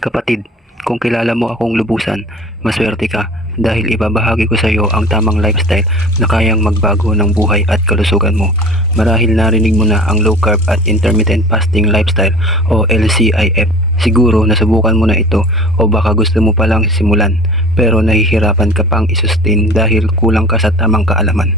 Kapatid, kung kilala mo akong lubusan, maswerte ka dahil ibabahagi ko sa iyo ang tamang lifestyle na kayang magbago ng buhay at kalusugan mo. Marahil narinig mo na ang low carb at intermittent fasting lifestyle o LCIF. Siguro nasubukan mo na ito o baka gusto mo palang simulan pero nahihirapan ka pang isustain dahil kulang ka sa tamang kaalaman.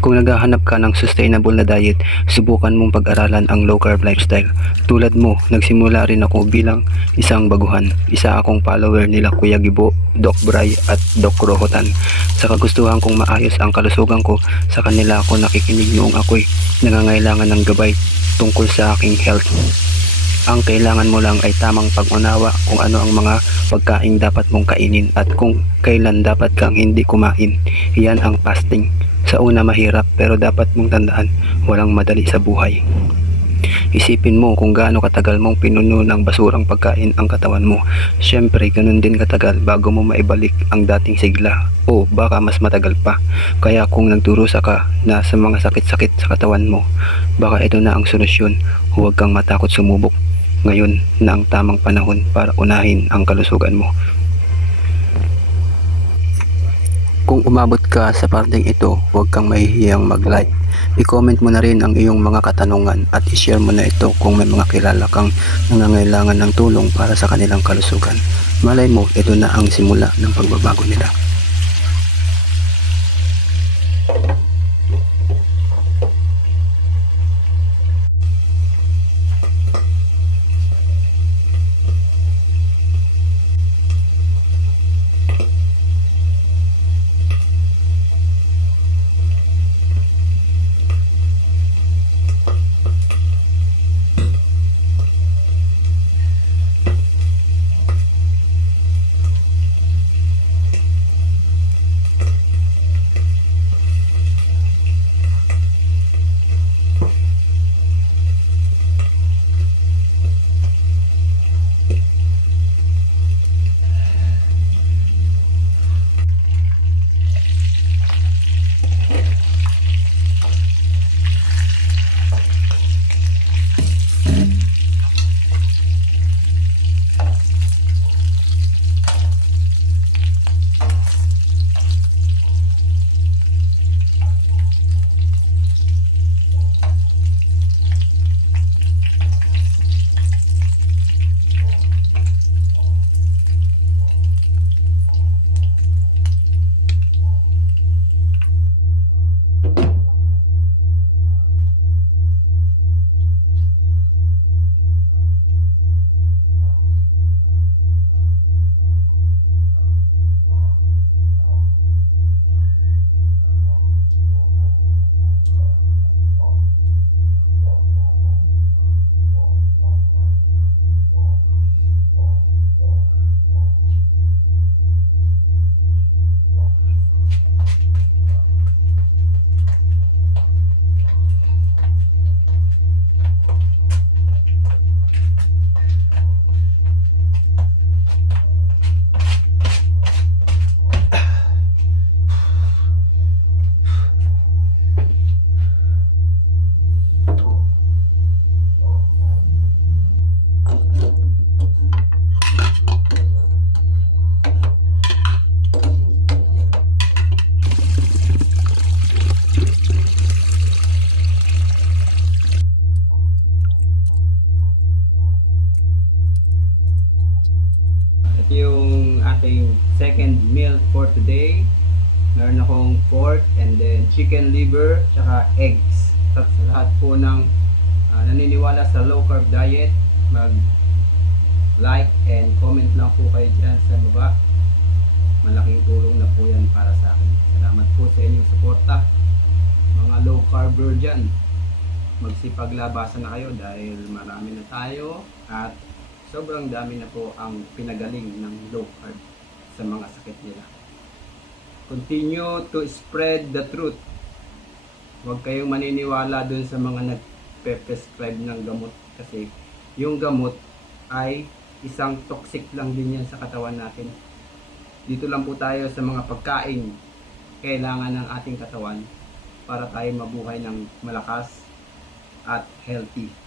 Kung naghahanap ka ng sustainable na diet, subukan mong pag-aralan ang low carb lifestyle. Tulad mo, nagsimula rin ako bilang isang baguhan. Isa akong follower nila Kuya Gibo, Doc Bray at Doc Rohotan. Sa kagustuhan kong maayos ang kalusugan ko, sa kanila ako nakikinig noong ako'y nangangailangan ng gabay tungkol sa aking health. Ang kailangan mo lang ay tamang pag-unawa kung ano ang mga pagkain dapat mong kainin at kung kailan dapat kang hindi kumain. Iyan ang fasting. Sa una mahirap pero dapat mong tandaan, walang madali sa buhay. Isipin mo kung gaano katagal mong pinuno ng basurang pagkain ang katawan mo. Siyempre, ganun din katagal bago mo maibalik ang dating sigla o baka mas matagal pa. Kaya kung nagdurusa ka na sa mga sakit-sakit sa katawan mo, baka ito na ang solusyon. Huwag kang matakot sumubok. Ngayon na ang tamang panahon para unahin ang kalusugan mo. Kung umabot ka sa parteng ito, huwag kang mahihiyang mag-like. I-comment mo na rin ang iyong mga katanungan at i-share mo na ito kung may mga kilala kang nangangailangan ng tulong para sa kanilang kalusugan. Malay mo, ito na ang simula ng pagbabago nila. Yung ating second meal for today. Meron akong pork and then chicken liver tsaka eggs. Tapos lahat po ng naniniwala sa low carb diet, mag like and comment lang po kayo dyan sa baba. Malaking tulong na po yan para sa akin. Salamat po sa inyong suporta. Mga low carber dyan, magsipaglabasan na kayo dahil marami na tayo at sobrang dami na po ang pinagaling ng low carb sa mga sakit nila. Continue to spread the truth. Huwag kayong maniniwala dun sa mga nagpe-prescribe ng gamot kasi yung gamot ay isang toxic lang din yan sa katawan natin. Dito lang po tayo sa mga pagkain kailangan ng ating katawan para tayo mabuhay ng malakas at healthy.